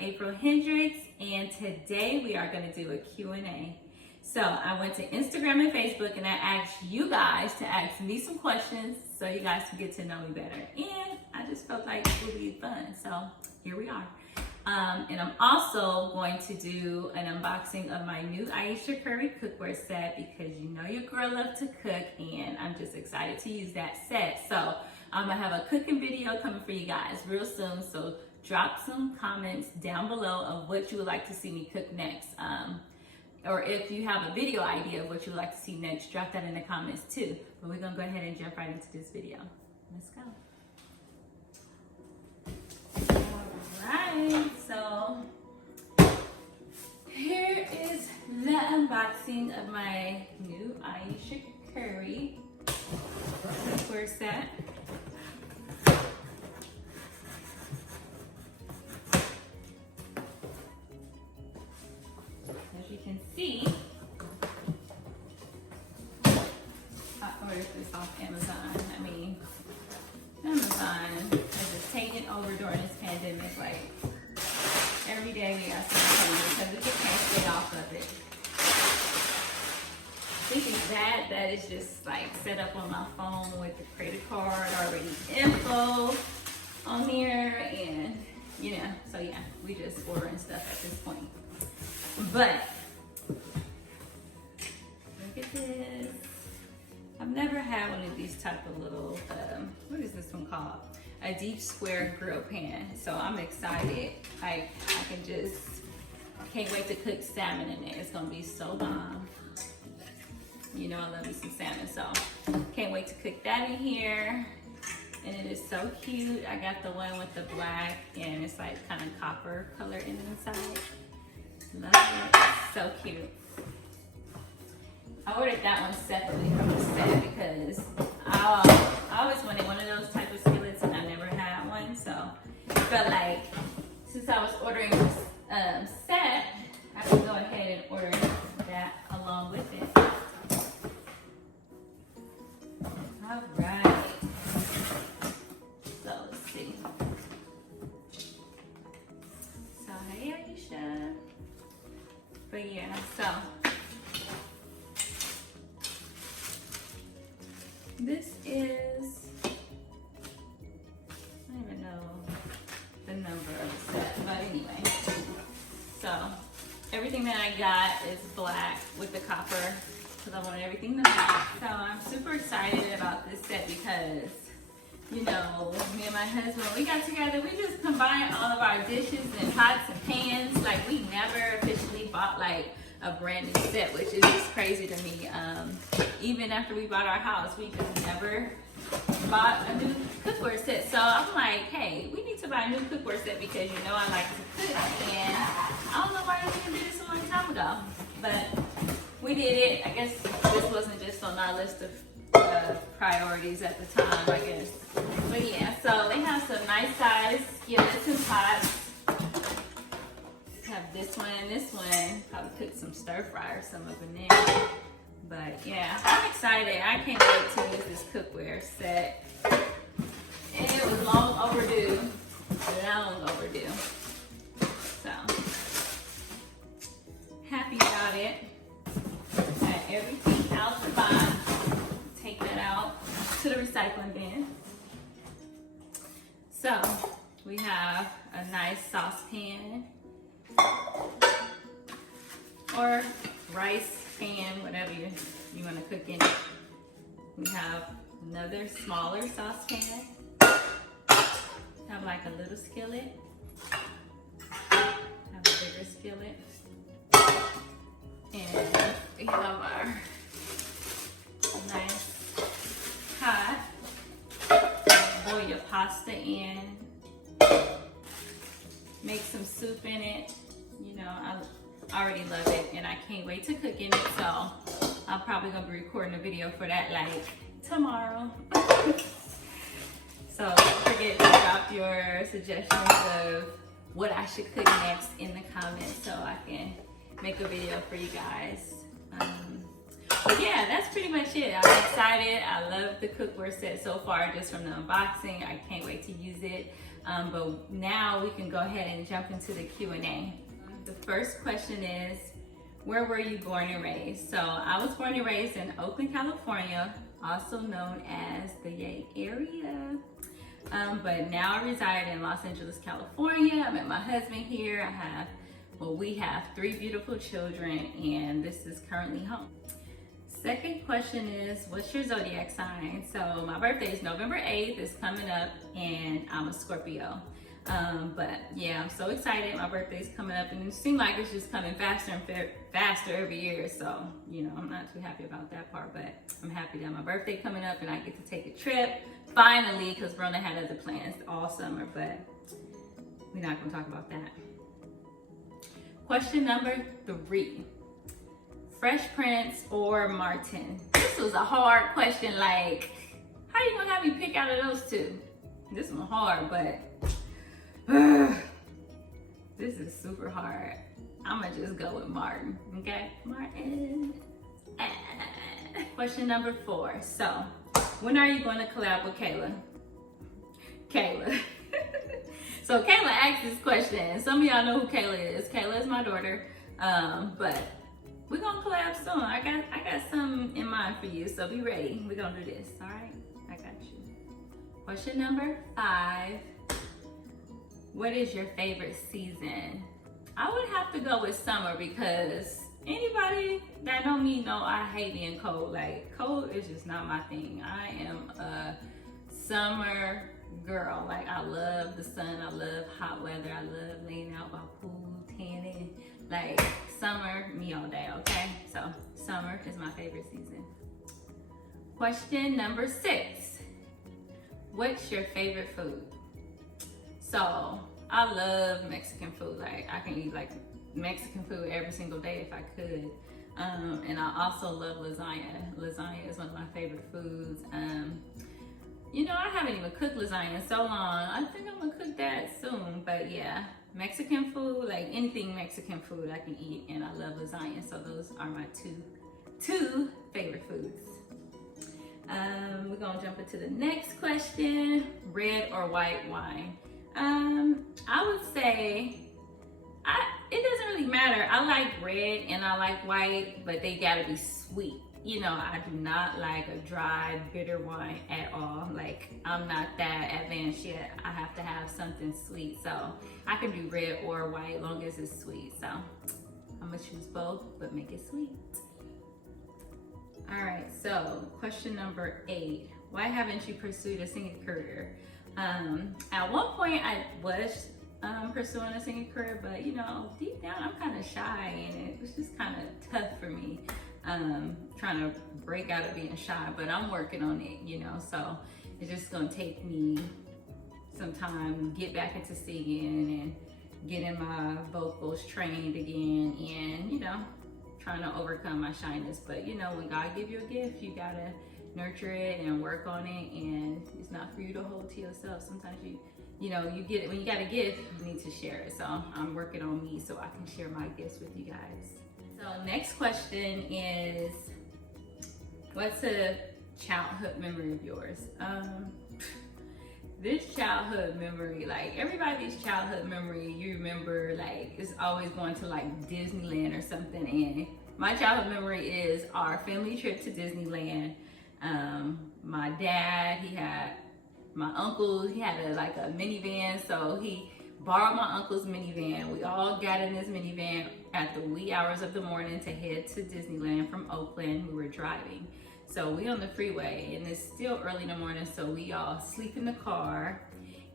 LifewithAprilHendrix, and today we are going to do a Q&A. So I went to Instagram and Facebook and I asked you guys to ask me some questions so you guys can get to know me better. And I just felt like it would be fun, so here we are. And I'm also going to do an unboxing of my new Ayesha Curry Cookware set because you know your girl loves to cook and I'm just excited to use that set. So I'm gonna have a cooking video coming for you guys real soon. So drop some comments down below of what you would like to see me cook next. Or if you have a video idea of what you would like to see next, drop that in the comments too. But we're gonna go ahead and jump right into this video. Let's go. Alright, so here is the unboxing of my new Ayesha Curry cookware set. As you can see, I ordered this off Amazon. Amazon has just taken over during this pandemic. Like every day we got something because we just can't stay off of it. This is that is just like set up on my phone with the credit card already info on here, and you know, so yeah, we just ordering stuff at this point. But look at this. I've never had one of these type of little, what is this one called? A deep square grill pan. So I'm excited. I can't wait to cook salmon in there. It's gonna be so bomb. You know I love me some salmon, so can't wait to cook that in here. And it is so cute. I got the one with the black and it's like kind of copper color in the inside. Love it, it's so cute. I ordered that one separately from the set because I always wanted one of those type of skillets and I never had one. So I felt like since I was ordering this set, I could go ahead and order that along with it. All right. So let's see. So hey Ayesha. But yeah, so this is, I don't even know the number of the set, but anyway. So everything that I got is black with the copper because I wanted everything to match. So I'm super excited about this set because, you know, me and my husband, when we got together, we just combined all of our dishes and pots and pans. Like we never officially bought like a brand new set, which is just crazy to me. Even after we bought our house, we just never bought a new cookware set. So I'm like, hey, we need to buy a new cookware set because you know I like to cook, and I don't know why we didn't do this a long time ago, but we did it. I guess this wasn't just on our list of priorities at the time, I guess. But yeah, so they have some nice size skillets and pots. Have this one and this one. Probably cook some stir fry or some up in there. But yeah, I'm excited. I can't wait to use this cookware set. And it was long overdue. Long overdue. So happy about it. Got everything out the box. Take that out to the recycling bin. So we have a nice saucepan or rice pan, whatever you want to cook in it. We have another smaller saucepan. Have like a little skillet. Have a bigger skillet. And we have our nice pot. Boil your pasta in. Make some soup in it. You know, I already love it and I can't wait to cook in it, so I'm probably gonna be recording a video for that like tomorrow. So don't forget to drop your suggestions of what I should cook next in the comments so I can make a video for you guys. But yeah, that's pretty much it. I'm excited. I love the cookware set so far just from the unboxing. I can't wait to use it. But now we can go ahead and jump into the Q&A. The first question is, where were you born and raised? So I was born and raised in Oakland, California, also known as the Yay area. But now I reside in Los Angeles, California. I met my husband here. We have 3 beautiful children, and this is currently home. Second question is, what's your zodiac sign? So my birthday is November 8th, it's coming up, and I'm a Scorpio. But yeah, I'm so excited. My birthday's coming up, and it seems like it's just coming faster and faster every year. So, you know, I'm not too happy about that part, but I'm happy that my birthday coming up and I get to take a trip finally, because Brona had other plans all summer, but we're not gonna talk about that. Question number 3. Fresh Prince or Martin? This was a hard question. Like, how you gonna have me pick out of those 2? This one hard, but this is super hard. I'm gonna just go with Martin, okay? Martin. Question number 4. So, when are you going to collab with Kayla? Kayla. So Kayla asked this question. Some of y'all know who Kayla is. Kayla is my daughter, but we're gonna collab soon. I got something in mind for you, so be ready. We're gonna do this, all right? I got you. Question number 5. What is your favorite season? I would have to go with summer, because anybody that know me know I hate being cold. Like, cold is just not my thing. I am a summer girl. Like, I love the sun, I love hot weather, I love laying out by pool, tanning. Like, summer, me all day, okay? So, summer is my favorite season. Question number 6. What's your favorite food? So, I love Mexican food. Like, I can eat like Mexican food every single day if I could. And I also love lasagna. Lasagna is one of my favorite foods. You know, I haven't even cooked lasagna in so long. I think I'm gonna cook that soon, but yeah. Mexican food, like anything Mexican food I can eat, and I love lasagna, so those are my two favorite foods. We're gonna jump into the next question. Red or white wine? I would say, it doesn't really matter. I like red and I like white, but they gotta be sweet. You know, I do not like a dry, bitter wine at all. Like, I'm not that advanced yet. I have to have something sweet. So I can do red or white, long as it's sweet. So I'm gonna choose both, but make it sweet. All right, so question number 8. Why haven't you pursued a singing career? At one point I was pursuing a singing career, but you know, deep down I'm kind of shy, and it was just kind of tough for me. Trying to break out of being shy, but I'm working on it, you know, so it's just gonna take me some time to get back into singing and getting my vocals trained again, and you know, trying to overcome my shyness. But you know, when God gives you a gift, you gotta nurture it and work on it, and it's not for you to hold to yourself. Sometimes you know, you get it when you got a gift, you need to share it. So I'm working on me so I can share my gifts with you guys. So next question is, what's a childhood memory of yours? This childhood memory, like everybody's childhood memory, you remember like it's always going to like Disneyland or something. And my childhood memory is our family trip to Disneyland. My dad, my uncle, he had a minivan, so he borrowed my uncle's minivan. We all got in this minivan at the wee hours of the morning to head to Disneyland from Oakland. We were driving. So we on the freeway, and it's still early in the morning, so we all sleep in the car.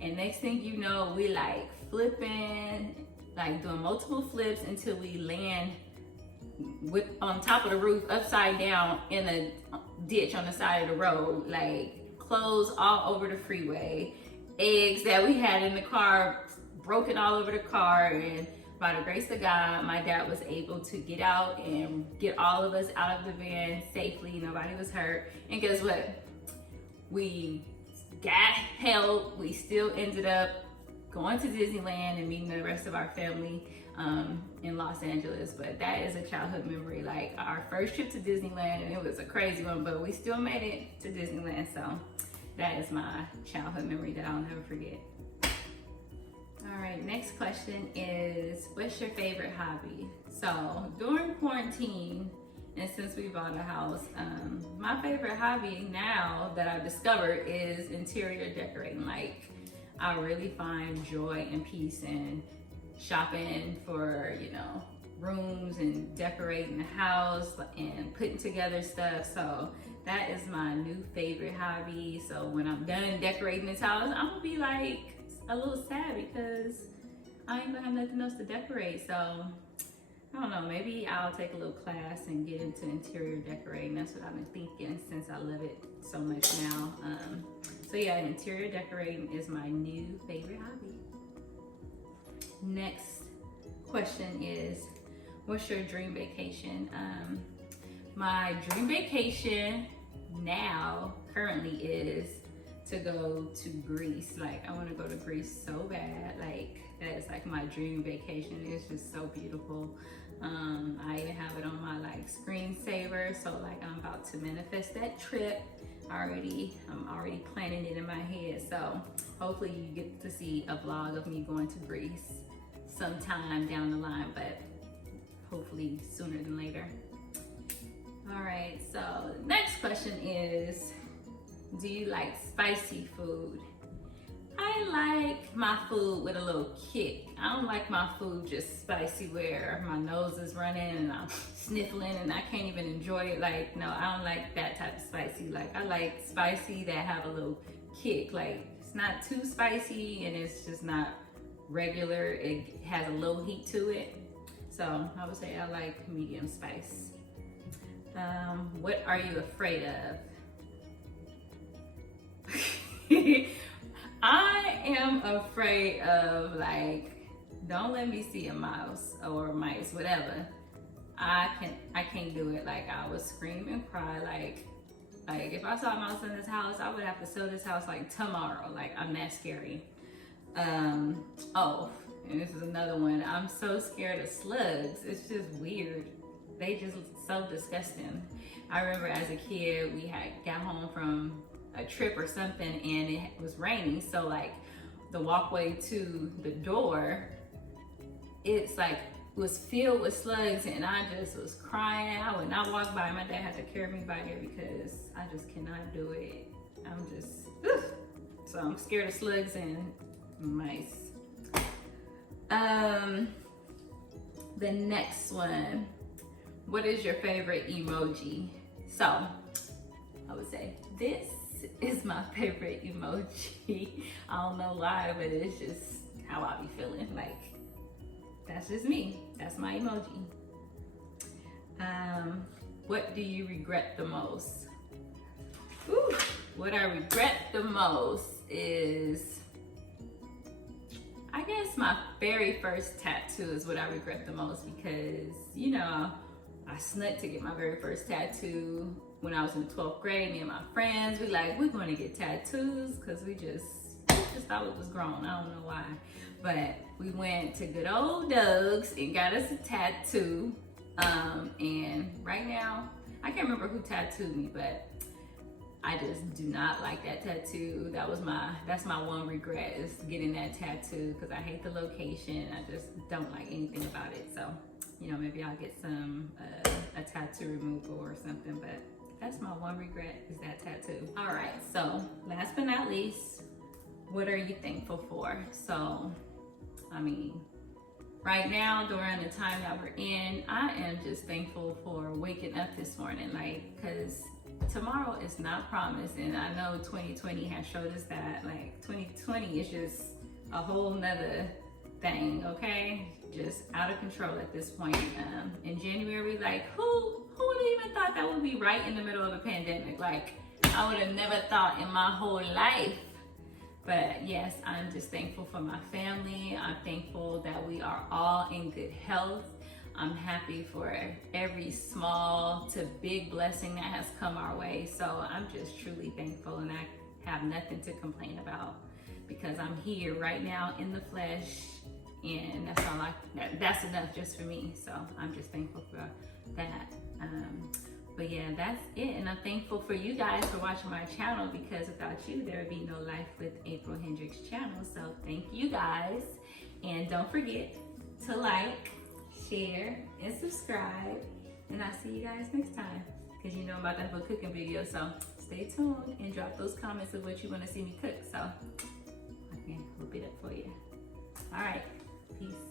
And next thing you know, we like flipping, like doing multiple flips until we land on top of the roof, upside down in a ditch on the side of the road. Like clothes all over the freeway, eggs that we had in the car broken all over the car, and by the grace of God, my dad was able to get out and get all of us out of the van safely. Nobody was hurt. And guess what? We got help. We still ended up going to Disneyland and meeting the rest of our family in Los Angeles. But that is a childhood memory, like our first trip to Disneyland, and it was a crazy one, but we still made it to Disneyland. So that is my childhood memory that I'll never forget. All right, next question is, what's your favorite hobby? So during quarantine, and since we bought a house, my favorite hobby now that I've discovered is interior decorating. Like, I really find joy and peace in shopping for, you know, rooms and decorating the house and putting together stuff. So that is my new favorite hobby. So when I'm done decorating this house, I'm gonna be like a little sad because I ain't gonna have nothing else to decorate. So I don't know, maybe I'll take a little class and get into interior decorating. That's what I've been thinking since I love it so much now. So yeah, interior decorating is my new favorite hobby. Next question is, what's your dream vacation? My dream vacation now currently is to go to Greece. Like, I want to go to Greece so bad. Like, that is like my dream vacation. It's just so beautiful. I even have it on my like screensaver, so like I'm about to manifest that trip. I'm already planning it in my head. So hopefully you get to see a vlog of me going to Greece sometime down the line, but hopefully sooner than later. All right, so the next question is, do you like spicy food? I like my food with a little kick. I don't like my food just spicy where my nose is running and I'm sniffling and I can't even enjoy it. Like, no, I don't like that type of spicy. Like, I like spicy that have a little kick. Like, it's not too spicy and it's just not regular. It has a low heat to it. So I would say I like medium spice. What are you afraid of? I am afraid of, like, don't let me see a mouse or mice, whatever. I can't do it. Like, I would scream and cry. Like if I saw a mouse in this house, I would have to sell this house like tomorrow. Like, I'm that scary. Oh, and this is another one. I'm so scared of slugs. It's just weird. They just so disgusting. I remember as a kid, we had got home from a trip or something and it was raining, so like the walkway to the door, it's like was filled with slugs and I just was crying. I would not walk by. My dad had to carry me by there because I just cannot do it. I'm just so I'm scared of slugs and mice. The next one, what is your favorite emoji? So I would say this is my favorite emoji. I don't know why, but it's just how I be feeling. Like, that's just me. That's my emoji. What do you regret the most? Ooh, what I regret the most is, I guess my very first tattoo is what I regret the most because, you know, I snuck to get my very first tattoo when I was in the 12th grade. Me and my friends, we're going to get tattoos because we just thought it was grown. I don't know why. But we went to good old Doug's and got us a tattoo. And right now, I can't remember who tattooed me, but I just do not like that tattoo. That's my one regret, is getting that tattoo because I hate the location. I just don't like anything about it. So, you know, maybe I'll get a tattoo removal or something, but that's my one regret, is that tattoo. All right, so last but not least, what are you thankful for? So, I mean, right now, during the time that we're in, I am just thankful for waking up this morning, like, because tomorrow is not promised, and I know 2020 has showed us that. Like, 2020 is just a whole nother thing, okay? Just out of control at this point. In January, like, who would have even thought that would be right in the middle of a pandemic? Like, I would have never thought in my whole life. But yes, I'm just thankful for my family. I'm thankful that we are all in good health. I'm happy for every small to big blessing that has come our way. So I'm just truly thankful, and I have nothing to complain about because I'm here right now in the flesh, and that's enough just for me. So I'm just thankful for that. But yeah, that's it. And I'm thankful for you guys for watching my channel, because without you, there would be no Life with April Hendrix channel. So thank you guys. And don't forget to like, share, and subscribe. And I'll see you guys next time. Because you know I'm about to have a cooking video. So stay tuned and drop those comments of what you want to see me cook. So I can whip it up for you. All right, peace.